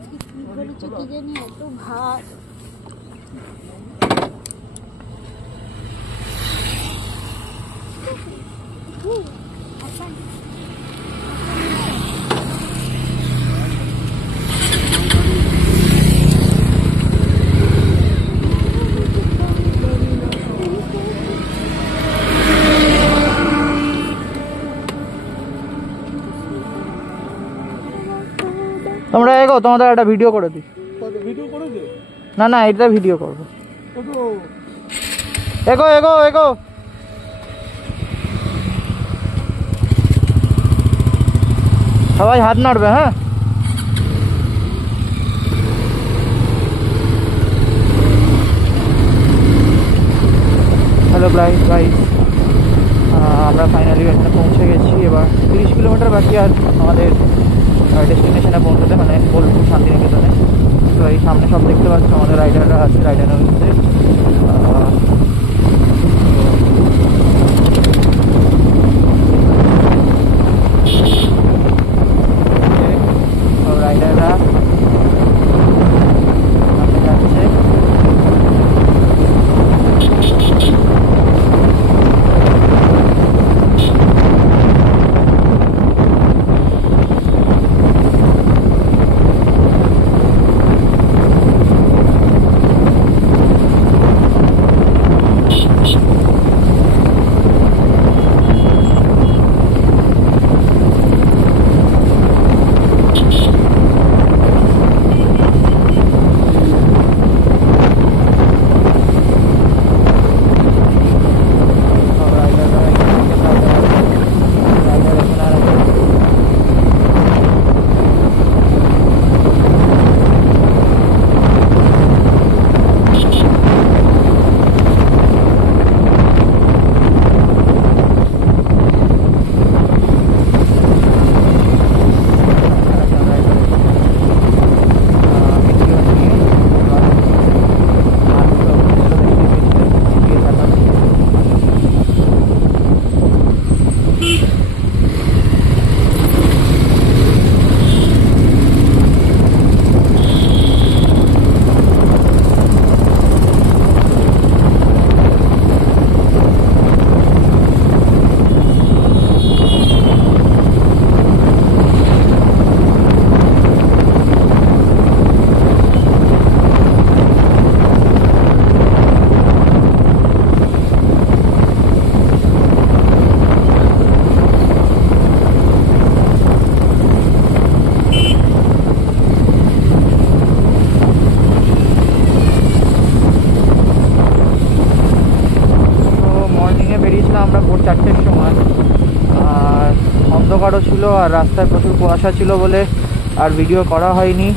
আজকে কি করেছে কি জানি, এত ভাত। তোমরা এগো, তোমাদের একটা ভিডিও করে দিই। ভিডিও করে দে। না না, এটা ভিডিও করবো। এগো এগো এগো। সবাই হাত নাড়বে, হ্যাঁ। হ্যালো গাইস, আমরা ফাইনালি এখানে পৌঁছে গেছি। এবার 30 কিলোমিটার বাকি আর আমাদের ডেস্টিনেশনে পৌঁছতে, মানে বোলপুর শান্তিনিকেতনে। তো এই সামনে সব দেখতে পাচ্ছ আমাদের রাইডাররা আছে, রাইডাররা হচ্ছে রাইডাররা যাচ্ছে। আমরা ভোর 4টের সময়, আর অন্ধকারও ছিল আর রাস্তায় প্রচুর কুয়াশা ছিল বলে আর ভিডিও করা হয়নি।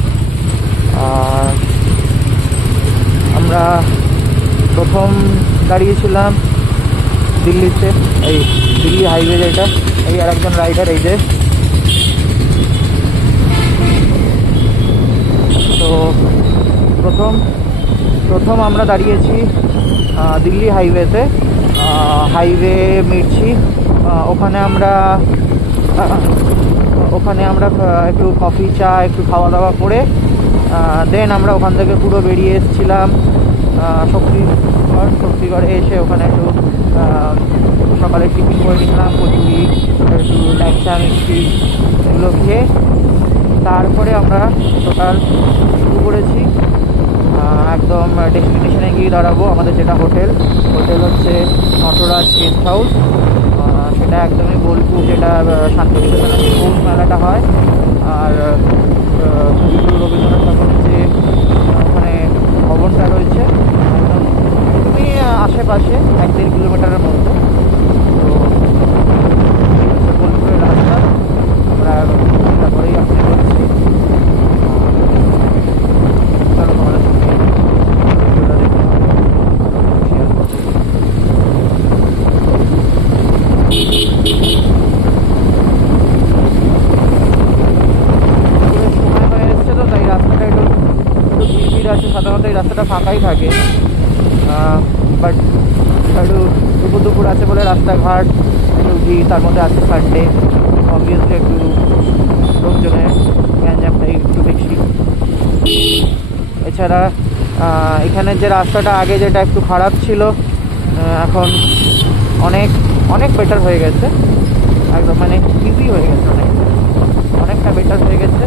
আর আমরা প্রথম দাঁড়িয়েছিলাম দিল্লিতে, এই দিল্লি হাইওয়ে যেটা, এই আর একজন রাইডার এই যে। তো প্রথম আমরা দাঁড়িয়েছি দিল্লি হাইওয়েতে। হাইওয়ে মিটছি, ওখানে আমরা একটু কফি চা একটু খাওয়া দাওয়া করে দেন আমরা ওখান থেকে পুরো বেরিয়ে এসেছিলাম শক্তিগড়ে। এসে ওখানে একটু সকালে টিফিন করে নিলাম, কচুরি, একটু ল্যাংচা মিষ্টি এগুলো খেয়ে তারপরে আমরা টোটাল শুরু করেছি। একদম ডেস্টিনেশনে গিয়ে দাঁড়াবো। আমাদের যেটা হোটেল হচ্ছে নটরাজ গেস্ট হাউস, সেটা একদমই বোলপুর, যেটা শান্তিনিকেতনের পৌষ মেলাটা হয়। আর রবীন্দ্রনাথ ঠাকুরের যে ওখানে ভবনটা রয়েছে একদমই আশেপাশে 1-1.5 কিলোমিটারের মধ্যে। তো বোলপুরের রাস্তা আমরা তারপরেই আপনি করছি। সাধারণত এই রাস্তাটা ফাঁকাই থাকে, বাট একটু দুপুর আছে বলে রাস্তাঘাট একটু ভিড়, তার মধ্যে আছে সানডে, অবভিয়াসলি একটু লোকজনের গ্যাঞ্জামটাই একটু বেশি। তাছাড়া এখানের যে রাস্তাটা আগে যেটা একটু খারাপ ছিল এখন অনেক অনেক বেটার হয়ে গেছে, একদম মানে ইজি হয়ে গেছে, অনেকটা বেটার হয়ে গেছে।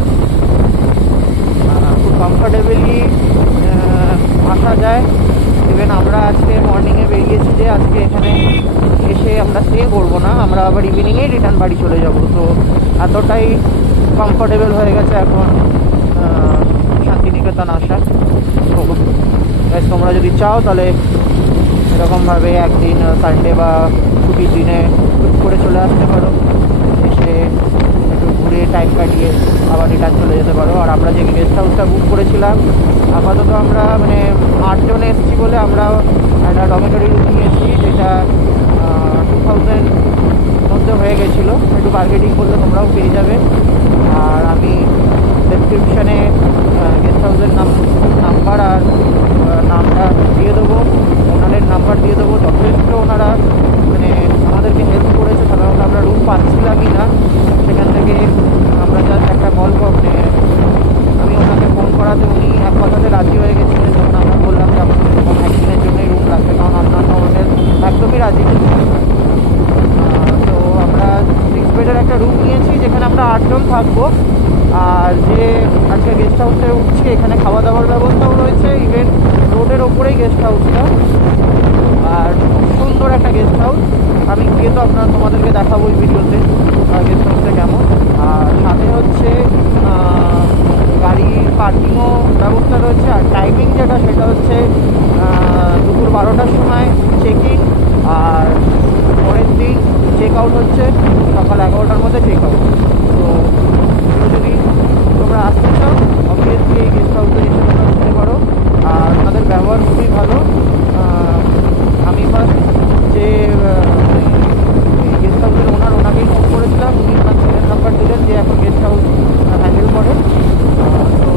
খুব কমফর্টেবলি আসা যায়। ইভেন আমরা আজকে মর্নিংয়ে বেরিয়েছি যে আজকে এখানে এসে আমরা স্টে করবো না, আমরা আবার ইভিনিংয়েই রিটার্ন বাড়ি চলে যাব। তো এতটাই কমফর্টেবল হয়ে গেছে এখন শান্তিনিকেতন আসা। তো তোমরা যদি চাও তাহলে এরকমভাবে একদিন সানডে বা ছুটির দিনে টুক করে চলে আসতে পারো, এসে একটু ঘুরে টাইম কাটিয়ে আবার রিটার্ন চলে যেতে পারো। আর আমরা যে গেস্ট হাউসটা বুক করেছিলাম, আপাতত আমরা মানে 8 জন এসেছি বলে আমরা একটা ডমিটরি রুম নিয়েছি, যেটা 2000 মধ্যে হয়ে গেছিলো। একটু বার্গেটিং করলে তোমরাও পেয়ে যাবে। আর আমি ডেসক্রিপশানে গেস্ট হাউসের নাম্বার আর নামটা দিয়ে দেবো, ওনাদের নাম্বার দিয়ে দেবো। যথেষ্ট ওনারা মানে আমাদেরকে হেল্প করেছে। সাধারণত আমরা রুম পাচ্ছিলামই না, সেখান থেকে আমরা জাস্ট একটা কল মানে আমি ওনাকে ফোন করাতে উনি এক কথাতে রাজি হয়ে গেছিলেন। যখন আমরা বললাম যে আপনার একদিনের জন্যই রুম লাগবে, কারণ অন্যান্য হোটেল একদমই রাজি ছিল না। তো আমরা 6 বেডের একটা রুম নিয়েছি, যেখানে আমরা 8 জন থাকবো। আর যে আজকে গেস্ট হাউসে উঠছি, এখানে খাওয়া দাওয়ার ব্যবস্থাও রয়েছে, ইভেন রোডের ওপরেই গেস্ট হাউসটা। আর সুন্দর একটা গেস্ট হাউস, আমি গিয়ে তো তোমাদেরকে দেখাবো ওই ভিডিওতে গেস্ট হাউসটা কেমন। আর সাথে হচ্ছে গাড়ি পার্কিংও ব্যবস্থা রয়েছে। আর টাইমিং যেটা সেটা হচ্ছে দুপুর 12টার সময় চেক ইন, আর পরের দিন চেক আউট হচ্ছে সকাল 11টার মধ্যে চেক আউট। তো যদি তোমরা আসতে চাও অবভিয়াসলি এই গেস্ট হাউসে এসে তোমরা উঠতে পারো। আর তাদের ব্যবহার খুবই ভালো। আমি ফার্স্ট যে গেস্ট হাউসের ওনাকেই ফোন করেছিলাম, উনি ওনার ছেলের নাম্বার দিলেন যে এখন গেস্ট হাউস হ্যান্ডেল করে। তো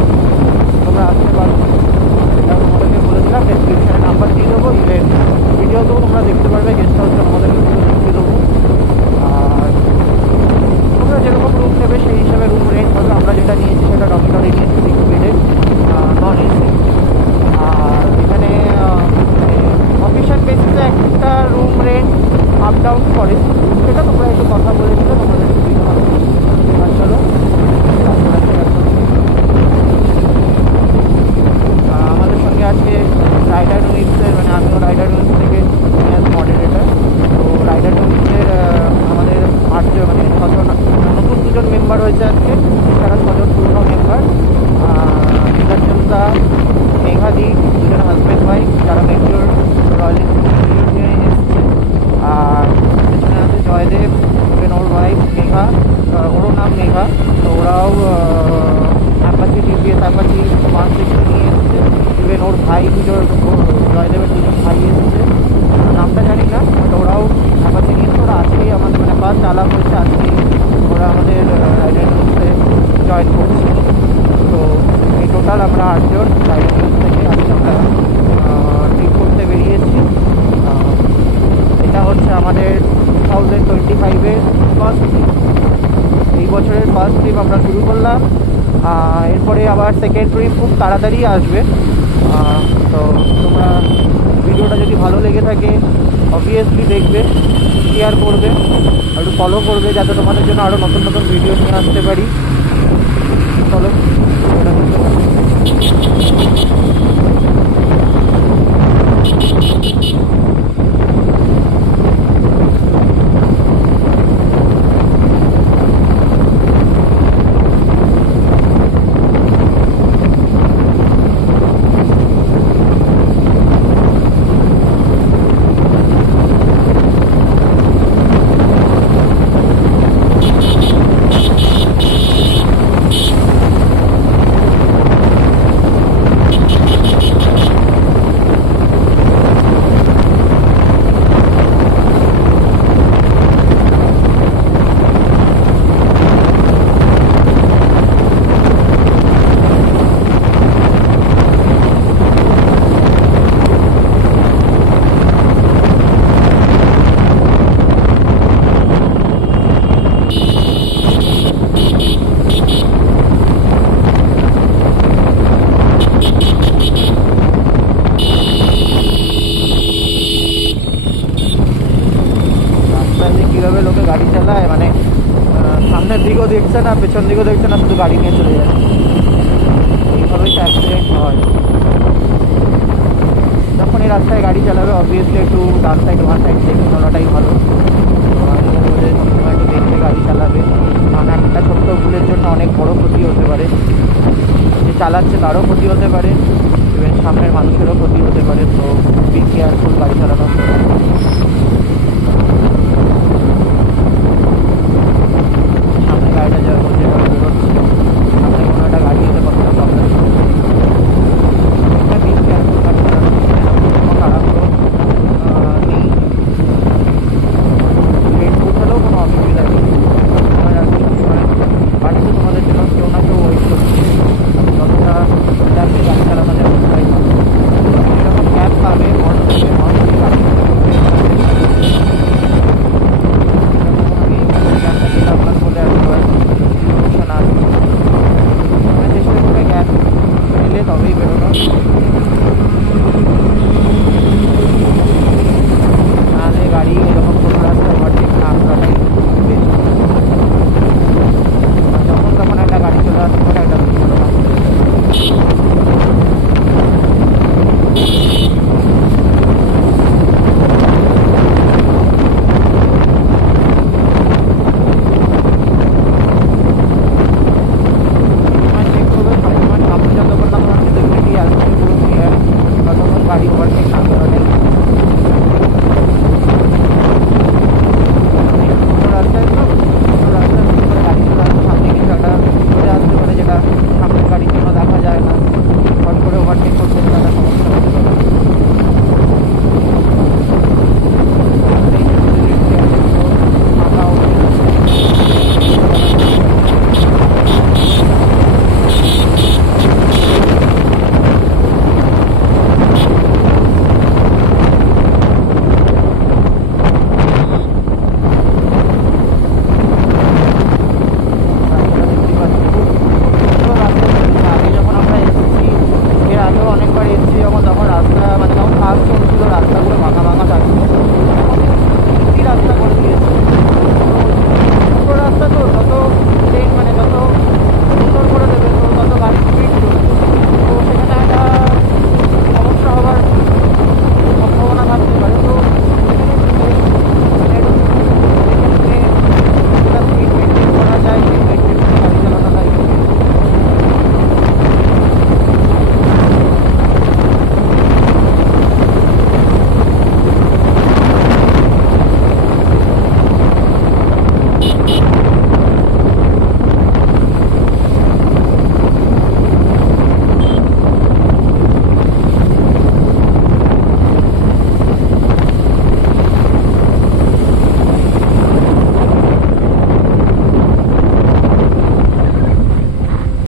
তোমরা আসতে পারো, সেটা তোমাদেরকে বলেছিলাম। ডেসক্রিপশানে নাম্বার দিয়ে দেবো, ইভেন ভিডিওতেও তোমরা দেখতে পারবে গেস্ট হাউসটা তোমাদেরকে দিয়ে দেবো। আর তোমরা যেরকম রুম নেবে সেই হিসাবে রুম রেন্ট হবে। আমরা যেটা নিয়েছি সেটা ডমিটরি নিয়েছি, 6 বেডের নন এসি। আর এখানে অফিসিয়াল বেসিসে একটা রুম রেন্ট আপ ডাউন করে, সেটা তোমরা একটু কথা বলে দিলে তোমাদের সুবিধা হবে। আর চলো আমাদের সঙ্গে আজকে রাইডার উইংসের মানে আমিও রাইডার উইংস থেকে মডারেটার। তো রাইডার উইংসের আমাদের 8 জন মানে 6 জন নতুন 2 জন মেম্বার হয়েছে আজকে, তারা 6 জন পুরনো মেম্বার। নিরঞ্জনদা, মেঘাদি, 2 জন হাজব্যান্ড ওয়াইফ, যারা মেজর রয়্যাল এনফিল্ড নিয়ে এসছে। আর পেছনে আছে জয়দেব, ইভেন ওর ওয়াইফ মেঘা, ওরও নাম মেঘা। তো ওরাও অ্যাপাচি টিভিএস অ্যাপাচি 160 নিয়ে এসছে। ইভেন ওর ভাই জয়দেবের 2 জন ভাই এসছে, নামটা জানি না, বাট ওরাও অ্যাপাচি নিয়ে এসছে। ওরা আজকেই আমাদের মানে ফার্স্ট আলাপ হয়েছে, আজকেই ওরা আমাদের রাইডার নিউজে জয়েন করছে। তো এই টোটাল আমরা 8 জন রাইডার নিউজ থেকে আজকে আমরা ট্রিপ করতে বেরিয়েছি। এটা হচ্ছে আমাদের 2025-এর ফার্স্ট ট্রিপ। এই বছরের ফার্স্ট ট্রিপ আমরা শুরু করলাম। এরপরে আবার সেকেন্ড ট্রিপ খুব তাড়াতাড়ি আসবে। তো তোমরা ভিডিওটা যদি ভালো লেগে থাকে অবভিয়াসলি দেখবে, শেয়ার করবে, একটু ফলো করবে, যাতে তোমাদের জন্য আরও নতুন নতুন ভিডিও নিয়ে আসতে পারি। চলো দিকেও দেখছে না, পেছন দিকেও দেখছে না, শুধু গাড়ি নিয়ে চলে যাচ্ছে। এইভাবেই তো অ্যাক্সিডেন্ট হয়। যখন এই রাস্তায় গাড়ি চালাবে অবভিয়াসলি একটু ডান সাইড ওয়ান সাইড দেখে চলাটাই ভালো। আমি বলবো যে সবসময় একটু দেখে গাড়ি চালাবে, কারণ একটা ছোট্ট ভুলের জন্য অনেক বড় ক্ষতি হতে পারে। যে চালাচ্ছে তারও ক্ষতি হতে পারে, ইভেন সামনের মানুষেরও ক্ষতি হতে পারে। তো বি কেয়ারফুল গাড়ি চালানোর সময়।